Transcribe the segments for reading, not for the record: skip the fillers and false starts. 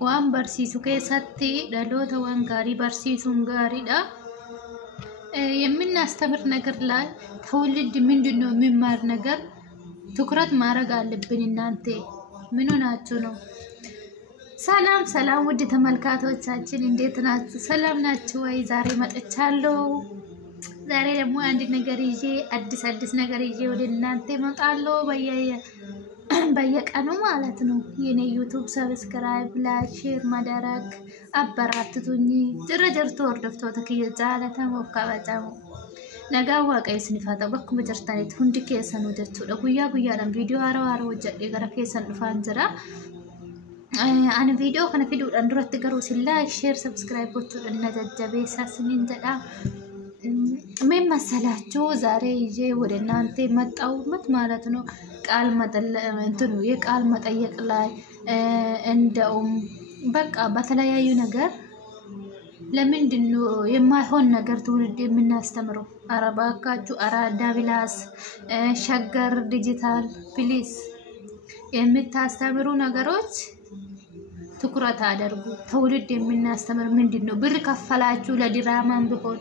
waan barsiisu keessatti dhaloota waan gaarii barsiisuun gaariidha. የምናስተምር ነገር ላይ ትውልድ ምንድነው የሚማር ነገር ትኩረት ማድረግ አለብን። እናንተ ምን ሆናችሁ ነው? ሰላም ሰላም ውድ ተመልካቾቻችን እንዴት ናችሁ? ሰላም ናችሁ ወይ? ዛሬ መጥቻለሁ። ዛሬ ደግሞ አንድ ነገር ይዤ አዲስ ነገር ይዤ ወደ እናንተ እመጣለሁ። በየቀኑ ማለት ነው። የኔ ዩቲዩብ ሰብስክራይብ ላይክ ሼር ማድረግ አበራቱኝ። ድረጀርቶ ወርደፍቶ ተከየዛለተ ወካባጫሙ ነጋ ዋቀይ ስንፋታ በኩ ጀርታኔት ሁንዲ ከሰኑ ደቹ ጉያ ጉያዳን ቪዲዮ አራዋራ ወጀዴ ገራ ከሰን ፋንዝራ አን ቪዲዮ ከነ ቪዲዮ አንድሮት ገሩ ሲላይክ ሼር ሰብስክራይብ ወጡ እንደጀጀበ ሳስሚን ዘዳ ምን መሰላችሁ? ዛሬ ይዤ ወደ እናንተ መጣሁት ማለት ነው። ቃል መጠለ እንትኑ የቃል መጠየቅ ላይ እንደውም በቃ በተለያዩ ነገር ለምንድነው የማይሆን ነገር ትውልድ የምናስተምረው? አረባካችሁ አራዳ ቢላስ ሸገር ዲጂታል ፕሊስ የምታስተምሩ ነገሮች ትኩረት አድርጉ። ትውልድ የምናስተምር ምንድነው? ብር ከፈላችሁ ለድራማም ቢሆን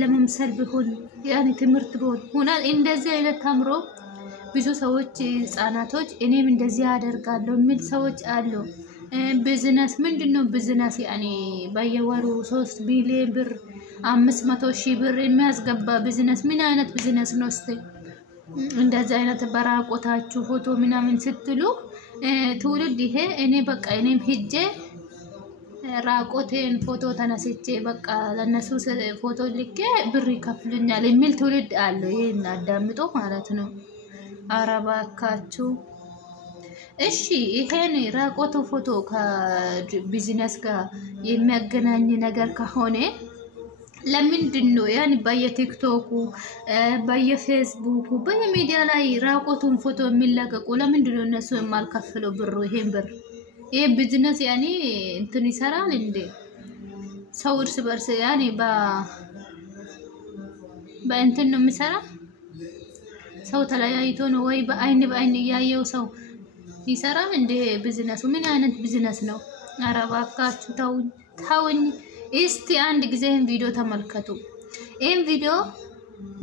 ለመምሰል ቢሆን ያኔ ትምህርት ቢሆን ሆና እንደዚህ አይነት ተምሮ ብዙ ሰዎች ህፃናቶች እኔም እንደዚህ አደርጋለሁ የሚል ሰዎች አሉ። ቢዝነስ ምንድነው? ቢዝነስ ያኔ በየወሩ 3 ቢሊዮን ብር 500,000 ብር የሚያስገባ ቢዝነስ ምን አይነት ቢዝነስ ነው? እስቲ እንደዚህ አይነት በራቆታችሁ ፎቶ ምናምን ስትሉ ትውልድ ይሄ እኔ በቃ እኔም ሄጄ ራቆቴን ፎቶ ተነስቼ በቃ ለነሱ ፎቶ ልኬ ብር ይከፍሉኛል የሚል ትውልድ አለ። ይሄን አዳምጦ ማለት ነው። አረባካችሁ እሺ፣ ይሄን ራቆቱ ፎቶ ከቢዝነስ ጋር የሚያገናኝ ነገር ከሆነ ለምንድነው ያን በየቲክቶኩ በየፌስቡኩ በየሚዲያ ላይ ራቆቱን ፎቶ የሚለቀቁ? ለምንድነው እነሱ የማልከፍለው ብሩ? ይሄን ብር ይሄ ቢዝነስ ያኔ እንትን ይሰራል እንዴ? ሰው እርስ በርስ ያኔ በእንትን ነው የሚሰራ? ሰው ተለያይቶ ነው ወይ በአይን ያየው ሰው ይሰራል እንዴ? ቢዝነሱ ምን አይነት ቢዝነስ ነው? አረባካችሁ ታውኝ። እስቲ አንድ ጊዜ ይሄን ቪዲዮ ተመልከቱ። ይሄን ቪዲዮ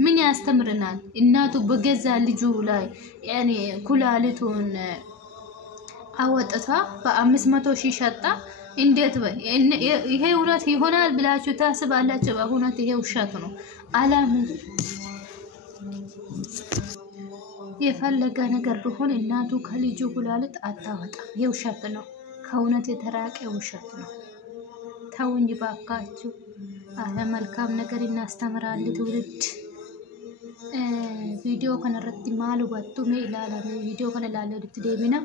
ምን ያስተምረናል? እናቱ በገዛ ልጁ ላይ ያኔ ኩላሊቱን አወጣታ በ500,000 ሸጣ። እንዴት ይሄ እውነት ይሆናል ብላችሁ ታስባላችሁ? በእውነት ይሄ ውሸት ነው። አላም የፈለገ ነገር ቢሆን እናቱ ከልጁ ኩላሊት አታወጣም። ይሄ ውሸት ነው። ከእውነት የተራቀ ውሸት ነው። ታውኝ ባካችሁ። አለ መልካም ነገር እናስተምራል ትውልድ። ቪዲዮ ከነረቲ ማሉ ወጡ ሜላላ ቪዲዮ ከነላለ ድትደሚና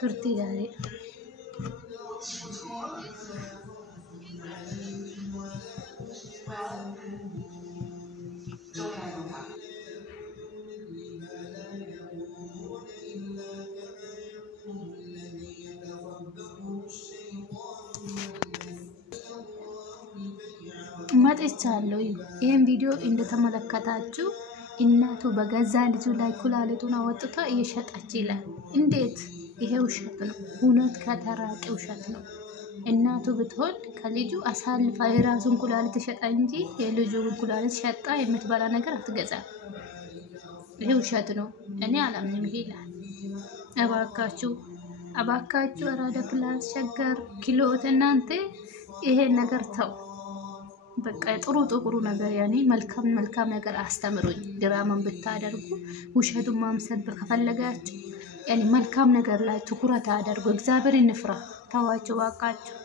turti dari መጥቻለሁ። ይሄን ቪዲዮ እንደተመለከታችሁ እናቱ በገዛ ልጁ ላይ ኩላሊቱን አወጥታ እየሸጠች ይላል። እንዴት? ይሄ ውሸት ነው። እውነት ከተራቀ ውሸት ነው። እናቱ ብትሆን ከልጁ አሳልፋ የራሱን ኩላሊት ሸጣ እንጂ የልጁን ኩላሊት ሸጣ የምትበላ ነገር አትገዛም። ይሄ ውሸት ነው። እኔ አላምንም ይላል። አባካችሁ አራዳ ፕላስ ሸገር ኪሎት እናንተ ይሄ ነገር ተው። በቃ ጥሩ ነገር ያኔ መልካም ነገር አስተምሩኝ። ድራማን ብታደርጉ ውሸቱን ማምሰል ከፈለጋችሁ ያኔ መልካም ነገር ላይ ትኩረት አድርጉ። እግዚአብሔርን እንፍራ። ታዋችሁ ባካችሁ።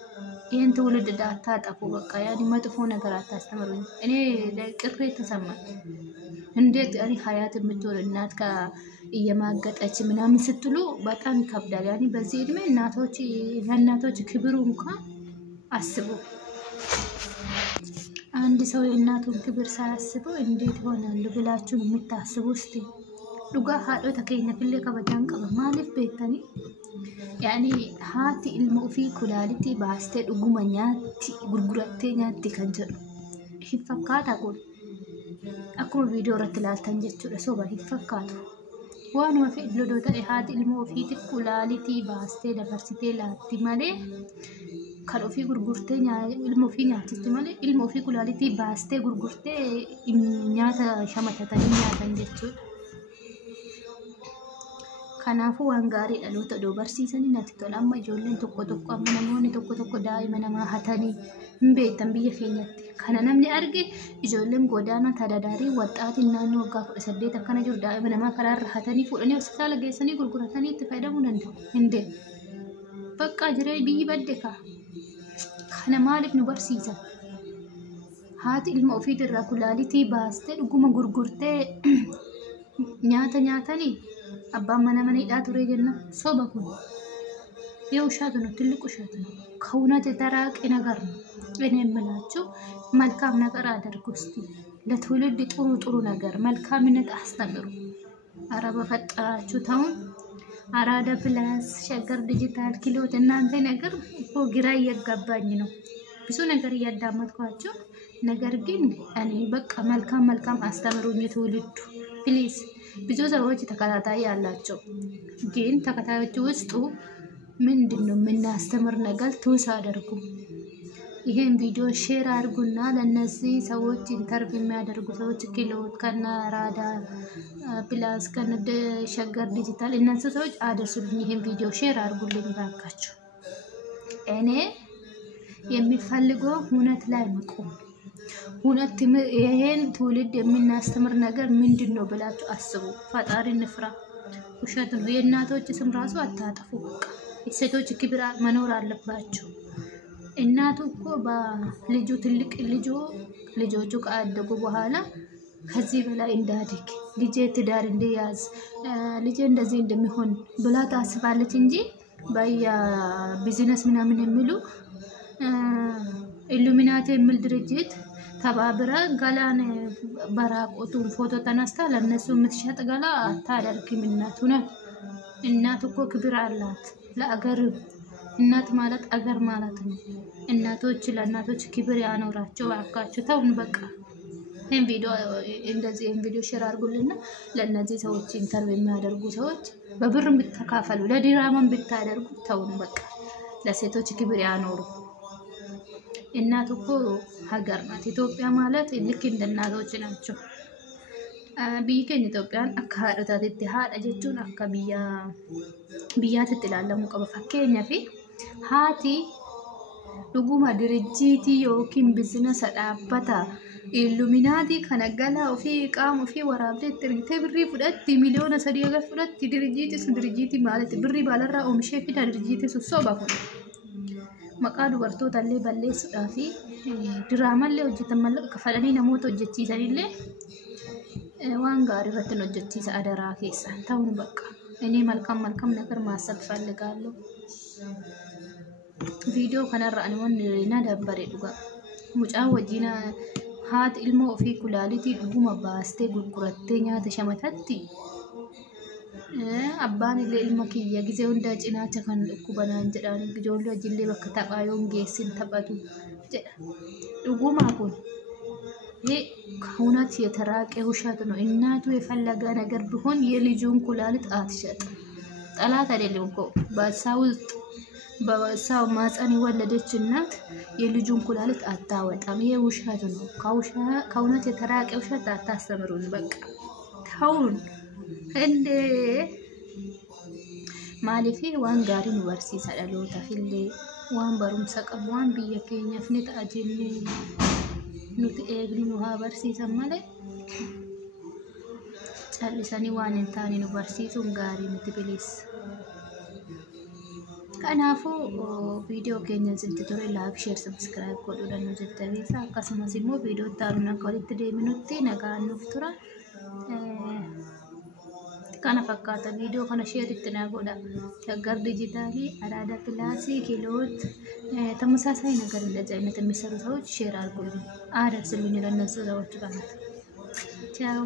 ይሄን ትውልድ ዳታጠፉ። በቃ ያኔ መጥፎ ነገር አታስተምሩኝ። እኔ ለቅሬ ተሰማኝ። እንዴት ያኔ ሀያት የምትወል እናት እየማገጠች ምናምን ስትሉ በጣም ይከብዳል። ያኔ በዚህ እድሜ እናቶች ክብሩ እንኳን አስቡ። አንድ ሰው የእናቱን ክብር ሳያስበው እንዴት ሆናል ብላችሁ የምታስቡ? እስቲ ዱጋ ሃዶ ተከይነ ፍሌ ከበጃን ቀበ ማለፍ ቤተኒ ያኒ ሃቲ ኢልሙፊ ኩላሊቲ ባስቴ ዱጉመኛቲ ጉርጉራቴኛቲ ከንጀሩ ሂፈካታ ጎል አኩ ቪዲዮ ረትላልተን ጀቹ ለሶባ ሂፈካቱ وانو في لودوتا إحاد إلمو في تكولاليتي باستي دبرسيتي لاتي مالي كانوا في غرغرتي إلمو في نياتي مالي إلمو في كولاليتي باستي غرغرتي نياتا شمتتا نياتا جتشو kanaafuu waan gaarii dhaloota dhoo barsiisanii natti tola. Amma ijoolleen tokko tokko amma namoonni tokko daa'ima namaa hatanii hin beektan biyya keenyatti. Kana namni arge ijoolleen godaana tadadaarii waxxaatiin naannoo waggaa 18 akkana jiru daa'ima namaa karaarra hatanii fuudhanii hospitaala geessanii gurguratanii itti fayyadamuu danda'u. Hinde bakka jiree biyyi badde kaa. Kana maaliif nu barsiisan? Haati ilma ofiitirraa kulaalitii baastee dhuguma gurgurtee nyaatanii abbaan mana hidhaa ture jenna soba kun yoo ushatu ነው ትልቅ ውሸት ነው ከእውነት የተራቀ ነገር ነው እኔ የምላችሁ መልካም ነገር አድርጉ እስቲ ለትውልድ ጥሩ ነገር መልካምነት አስተምሩ አረ በፈጠራችሁ ተውን አራዳ ፕላስ ሸገር ዲጂታል ኪሎት እናንተ ነገር ግራ እየገባኝ ነው ብዙ ነገር እያዳመጥኳችሁ ነገር ግን እኔ በቃ መልካም አስተምሩኝ ትውልዱ ፕሊዝ ብዙ ሰዎች ተከታታይ ያላቸው ግን ተከታዮቹ ውስጡ ምንድነው የምናስተምር ነገር ትውስ አድርጉ ይሄን ቪዲዮ ሼር አድርጉና ለነዚህ ሰዎች ኢንተርቪው የሚያደርጉ ሰዎች ኪሎት ከና ራዳ ፕላስ ከነ ሸገር ዲጂታል እነሱ ሰዎች አደርሱልኝ ይሄን ቪዲዮ ሼር አድርጉልኝ ባካችሁ እኔ የሚፈልገው እውነት ላይ መቆም ሁነት ይሄን ትውልድ የምናስተምር ነገር ምንድነው ብላችሁ አስቡ ፈጣሪ ንፍራ ውሸት ነው የእናቶች ስም ራሱ አታጠፉ የሴቶች ክብር መኖር አለባችሁ እናቱ እኮ በልጁ ትልቅ ልጆቹ ካደጉ በኋላ ከዚህ በላይ እንዳድግ ልጄ ትዳር እንዲያዝ ልጄ እንደዚህ እንደሚሆን ብላ ታስባለች እንጂ በያ ቢዝነስ ምናምን የሚሉ ኢሉሚናቲ የሚል ድርጅት ተባብራ ገላን በራቆቱን ፎቶ ተነስታ ለነሱ የምትሸጥ ገላ አታደርግም እናት እኮ ክብር አላት ለአገር እናት ማለት አገር ማለት ነው እናቶች ለእናቶች ክብር ያኖራቸው አካችሁ ተውን በቃ ይሄን ቪዲዮ ሼር አድርጉልና ለነዚህ ሰዎች ኢንተርቪው የሚያደርጉ ሰዎች በብርም ብትካፈሉ ለዲራማም ብታደርጉ ተውን በቃ ለሴቶች ክብር ያኖሩ እናት እኮ ሀገር ናት ኢትዮጵያ ማለት ልክ እንደ እናቶች ናቸው ቢከን ኢትዮጵያን አካዳታቲ ሃዳ ጀቹን አካ ቢያት ትላለሙ ቀበ ፈከኛ ፊ ሃቲ ዱጉማ ድርጅቲ ዮኪን ቢዝነስ ዳባታ ኢሉሚናቲ ከነገላ ኦፊ ቃም ኦፊ ወራብደ ትርግተ ብሪ ፍደት ሚሊዮን ሰዲያ ገር ፍደት ድርጅቲ ማለት ብሪ ባለራ ኦምሼ ፊዳ ድርጅቲ ሱሶባ ሆነ maqaa dubartootaallee balleessuudhaa fi diraamallee hojjetan malee kafalanii namoota hojjechiisanillee waan gaarii irratti hojjechiisa adaraa keessa ta'uun bakka inni malkam ነገር ማሰብ ፈልጋለሁ ቪዲዮ ከነራ አንወን ናዳበረ ዱጋ ሙጫ ወጂና ሃት ኢልሞ ኦፊ ኩላሊቲ ዱጉማ ባስቴ ጉርጉረቴ ኛተ ሸመተቲ አባን ለኢልማ ኪያ ጊዜው እንዳጭናቸ ከን ኩባናን ጀዳን ጆሎ ጅሌ በከታባዮን ጌስን ተባቱ ዱጉማ ኩን ከሁናት የተራቀ ውሸት ነው እናቱ የፈለገ ነገር ቢሆን የልጁን ኩላሊት አትሸጥ ጠላት አይደለም እኮ በሳው ማጻን የወለደች እናት የልጁን ኩላሊት አታወጣም ይሄ ውሸት ነው ከሁናት የተራቀ ውሸት አታስተምሩን በቃ ታውን እንደ ማለፊ ዋን ጋሪን ወርሲሳ ዳሎታ ፊሌ ዋን በሩም ሰቀቧን ቢየከኛ ፍነት አጅኒ ኑት ኤግኑ ሀበርሲሳ ማለ ጫልሳኒ ዋን እንታኒ ነው በርሲሱን ጋሪ ምትብሊስ ከናፉ ቪዲዮ ከኛን ስንትቶሬ ላይክ ሼር ሰብስክራይብ ኮዱ ደኑ ጀተቤሳ አካስማሲሞ ቪዲዮ ታሩና ኮሊት ደሚኑቲ ነጋኑ ፍቱራ kana fakkaata video kana share itti godha ሸገር ዲጂታሊ አራዳ ፕላስ ኪሎት ተመሳሳይ ነገር እንደዚህ አይነት የሚሰሩ ሰዎች ሼር አድርጉልኝ አደርስልኝ ለነሱ ሰዎች ጋር ቻው